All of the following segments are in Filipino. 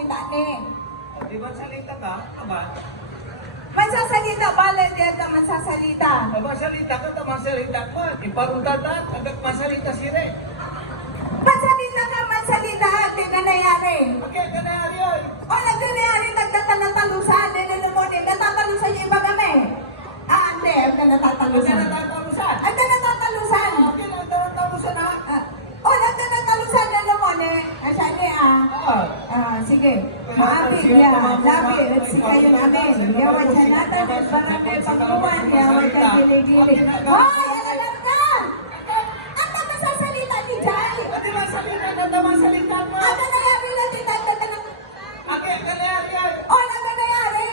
salita ni. Di ba salita ka? Aba? Mansasalita, balat yan na mansasalita. Aba salita ka, tamang salita ka. Iparuntatat, agad masalita sire. Mansalita ka, mansalita, di na nangyari. Okay, kanayari yun. O nagkanayari, nagtatanatalusan, nilulumonin, natatalusan yung iba kami. Hindi, ang Kasi natatalusan. natatalusan. Ang natatalusan. Okay, natatalusan ha. Nagtatalusan na naman eh. Asali sige. Maapit ya, labi, at si kayo namin. Yawan siya natin, at barangay pagkuhan, yawan ka gili-gili. Hoy, alalar ka! Ang nagsasalita ni Jai. Di ba salita ka, tamang salita mo? Ang nangyari natin, Okay, kanayari yun. nangyari.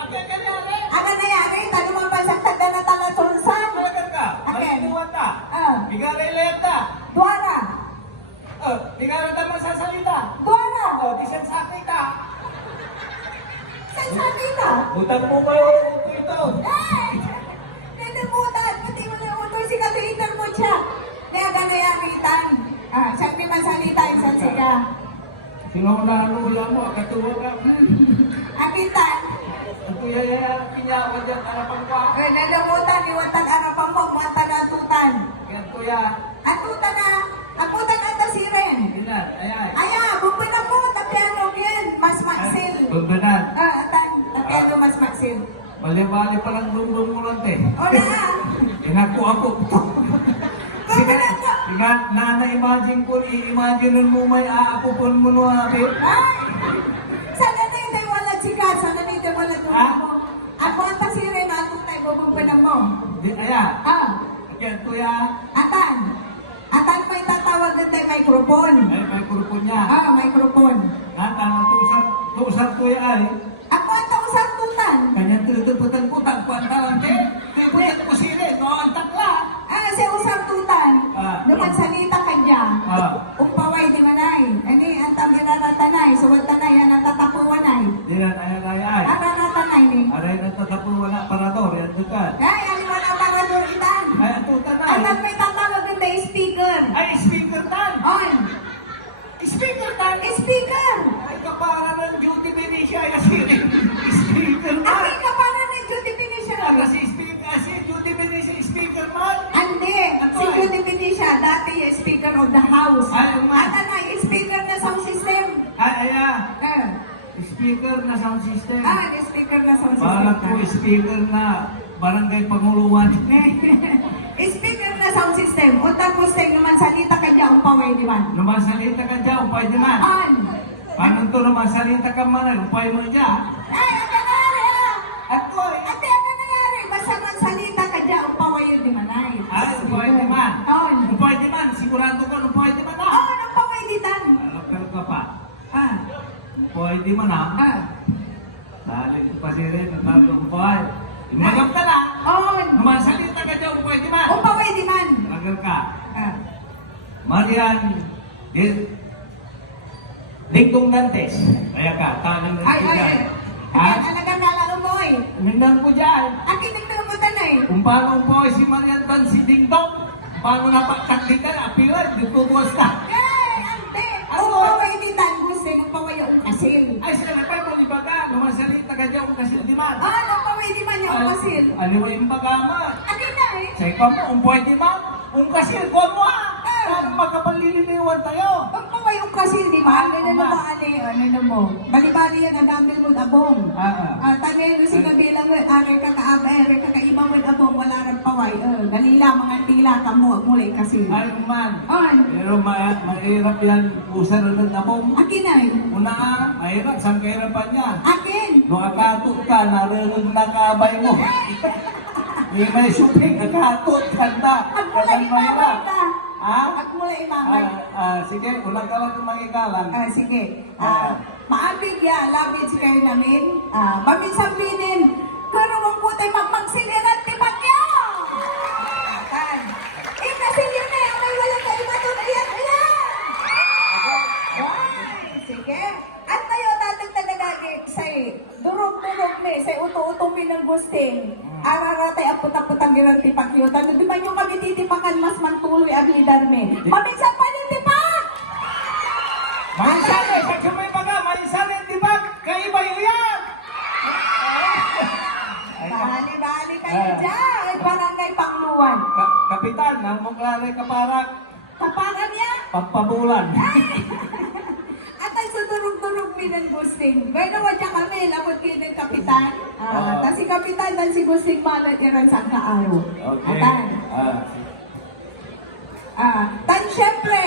Okay, kanayari. Ang nangyari, tanong ang pagsagtag na natalatunsan. Malagan ka. Okay. Maliniwan ka. Ah, Bigara ilayat ka. Duara. Bigara tamang sasalita. Duara. Di sensaki ka. Sasabi ka. Utang mo ba yung uto ito? Nalimutan, pati mo na utoy si Katrina mo siya. Kaya ganayakitan. Siya ni masalita, isang siga. Sino na lula mo, katuwa ka. Akitan. Ang kuyaya, kinyawan dyan, harapan ka. Nalimutan, iwatan arapang mo, muwatan atutan. Yan, kuya. Atutan na, atutan ata si Ren. Ilan, ayan. Aya, bumpa na po, tapiano yan, mas maksil. Bumbanan. Tapiano mas maksil. Bali-bali pa lang dumdum mo lang, te. O na, Inaku ako. Sige, na-imagine ko, i-imagine mo may aapupon mo no akin. ay! Sana na hindi wala chika, sana na hindi wala doon mo. Ako ang tasire na atong tayo bubumpa na mo. Ayan. Ayan, kuya. Atan. Atan may tatawag na tayo microphone. May kurupon niya. Microphone. Tanang tusar kuya ay. Ako ang tausang tutan. Kanyang tutututan ko, tagpuan ka lang, te. Kuya ko sire, no, ang takla. Si usang tutan. Nung salita ka niya. Umpaway di manay. Ani, ang tamira na tanay. Suwag tanay, ang natatapuan ay. Dinan, ay. Ara na tanay ni. Aray, nagtatapo wala parador, yan dukan. Ay, aliwan ang mga duritan. Ay, ang tutan na. Atan may tatawag na tayo speaker. Ay, speaker tan. On. Speaker tan. Speaker. Ay, kapara ng duty Benicia, yasiri. Speaker Ang man. ka para ng duty finisher. Kasi speaker, si duty Benicia, speaker man. Andi, si duty finisher, dati yung speaker of the house. Ay, At na, speaker na sound system. Ay, Eh, speaker na sound system. speaker na sound Para system. po speaker na barangay panguluan. Speaker na sound system. O tapos tayo naman salita ka niya ang paway di man. Lumasalita ka dyan, upay di man. On. Paano to lumasalita ka man, upay mo dyan. Ay, ang nangyari ah. At ko, Ate, ang nangyari? Basta man salita ka niya ang paway yun di man ay. ay, upay di man. On. Upay di man, sigurado ka, upay di man Oo, ah. ang paway di tan. Alakal ka pa. Ah. Upay di man ah. Saling ko pa si Ren, natalo upay. Magam ka lang. On. Lumasalita ka dyan, upay di man. Ang paway di man. Alagal ka. Ah. Marian, Dingdong Dantes. Kaya ka, tanong ng Ay. tigan. Ang nagandala mo eh. Mindan ko dyan. Akin nagtulutan eh. Kung paano po si Marian Dan si Dingdong, paano napagtakdikan, apilan, ditutuwas ka. Ante. Ang paway di tan. Gusto yung paway yung kasil. Ay, sila pa mo, iba ka, lumasalita ka dyan kasi di man. Ang paway di man yung kasil. Ano mo yung bagama? Akin na eh. Sa ikaw mo, umpoy di man, kasil, kuha mo ah. Paano magkapaliliniwan tayo? Ang paway yung kasil di ba? Ano mo ano mo? Bali-bali yan, nagamil mo abong. Tagay mo si kabilang mo, aray ka kaiba mo abong, wala rin paway. Galila, mga tila ka mo, mulay kasil. Ay, man. On. Pero mahirap yan, usan na ng abong. Akin na eh. Una, mahirap, saan kahirapan niya? Akin. Nung akatot ka, narinig na kabay mo. May suping, nakatot ka na. At mulay imamay ka. Ha? At mulay imamay. Sige, ulang ka lang magigalang. Sige. Maabig ya, labid si kayo namin. Maminsampinin. Pero mong putay magmagsiliran, tipan niyo! Kasi yun na yan, may wala kayo matunayan. Sige. At tayo tatang talagagi say durog-durog ni, say uto-uto ng gusting. Araratay ang putak-putang girang tipak-yutan. Di ba yung kami titipakan mas mantuloy ang lidar me? Maminsan pa ni tipak! Maisali, sa sumay baga, maisali Dyan, barangay Pangluan. Kapitan, ang muklalay kaparak, Kaparan niya? pampabulan. At ay sudurog-durog mi ng Gusting. Bueno, wadya kami, labot kayo ng kapitan. Tas si kapitan dan si Gusting malat iran sa kaaro. Okay. Atan. Tan syempre,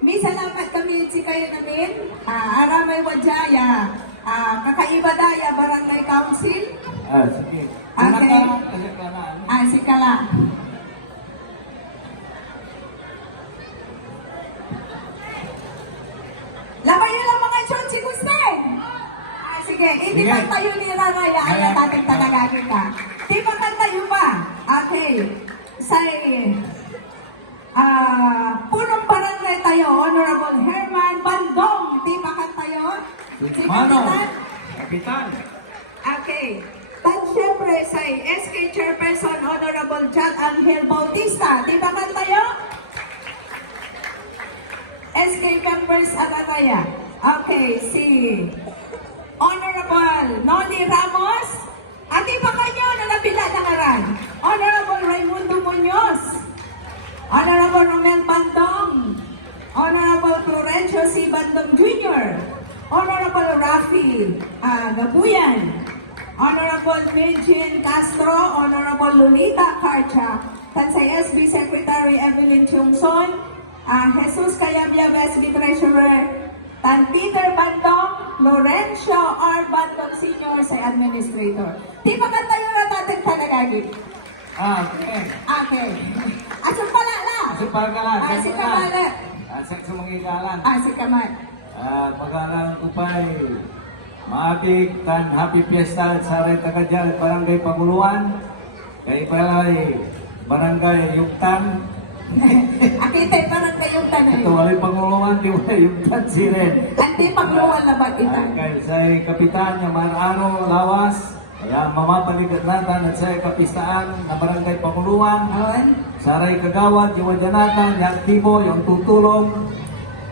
may salamat kami si kayo namin. Aramay Wadjaya, Kakaiba Daya Barangay Council. Sige. Okay. Kasi Si Kala. Labay nyo lang mga chon si Gusting. Sige, hindi Sige. pa tayo ni Raraya ay natatang talagagin ka. Di ba tayo ba? Okay. Say, punong barangay tayo, Honorable Herman Bandong. Di ba tayo? Si Mano. Kapitan. Kapitan. Okay. At syempre sa SK Chairperson Honorable Jack Angel Bautista. Di ba tayo? SK members Alataya. Okay, si Honorable Noli Ramos. At di ba kayo na napila ng aran? Honorable Raimundo Muñoz. Honorable Romel Bandong. Honorable Florencio C. Bandong Jr. Honorable Rafi Gabuyan. Honorable Virgin Castro, Honorable Lolita Carcha, Tansay SB Secretary Evelyn Chungson, Jesus Cayabia, SB Treasurer, Tan Peter Bandong, Lorenzo R. Bandong Sr. sa Administrator. Di ba ka tayo natatag talagagi? Okay. Okay. Asong pala na? Si Pagalan. Si Kamala. Sa sumangigalan. Si Kamal. Magalang upay. Maabig tan happy fiesta sa Saray Tagadyal, Barangay Paguluan. Kay palay Barangay Yugtan. Akitay parang kayong tanay. Ito ay Paguluan, di wala Yugtan siren. Andi pagluwan na ba ita? Kay sa kapitan ng Marano Lawas. Kaya mamapaligat natin at sa kapistaan na Barangay Paguluan. Saray Kagawad, yung Janatan, yung aktibo, yung tutulong.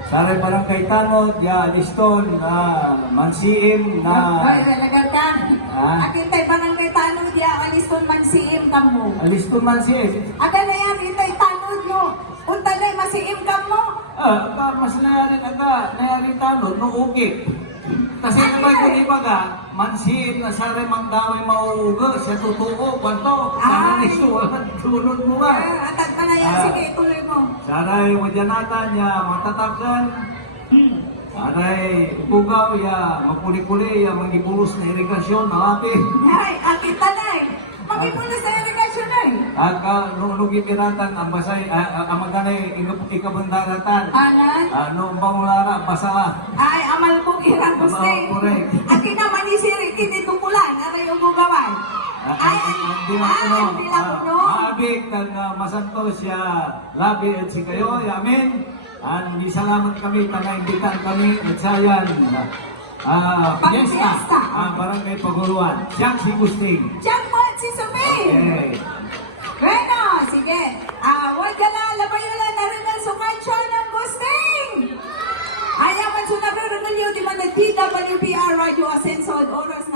Saray Barangay Tanod, ya Liston, Mansiim, Hoy, relagar ka. Ah? Akitay barangay tanod ya, aliston man siim kam mo. Liston Mansiim. Aga na yan, itay tanod mo. Punta na masiim kam mo. Mas nayarin Tanod, no ukip. Kasi naman ko di ba ka, Mansiim na saray Mangdaway mauuga, siya tutuko, kwanto. Saray Liston, walang tulod mo ba? Atag pa na yan, sige, tuloy mo. Saray Wajanatan, ya matatakan. Saray Pugaw, ya mapuli-puli, ya mangipulos na irigasyon, malapit. Ay, akita na eh. Mag-ipulis sa irrigation na eh. Nung ipiratan, ang basay, ang maganay, ikabandaratan. Anan? Nung bangulara, basala. Ay, amal kong irang gusto eh. Correct. At kinaman ni Siri, tinitukulan, ano yung bugawan? Ay, hindi lang kuno. Maabig, masanto siya, labi at si kayo, yamin. Di salamat kami, tangaimbitan kami, at sayan. Fiesta, Barangay Paguluan. Siyang si Gusting. Diyan mo at si Sophie. Okay. Bueno, sige. Huwag ka lang, labayola na rin ang sukansyon ng Gusting. Ayaw man sunagro ng liyo, di man nag-DWPR Radio Ascenso, oras na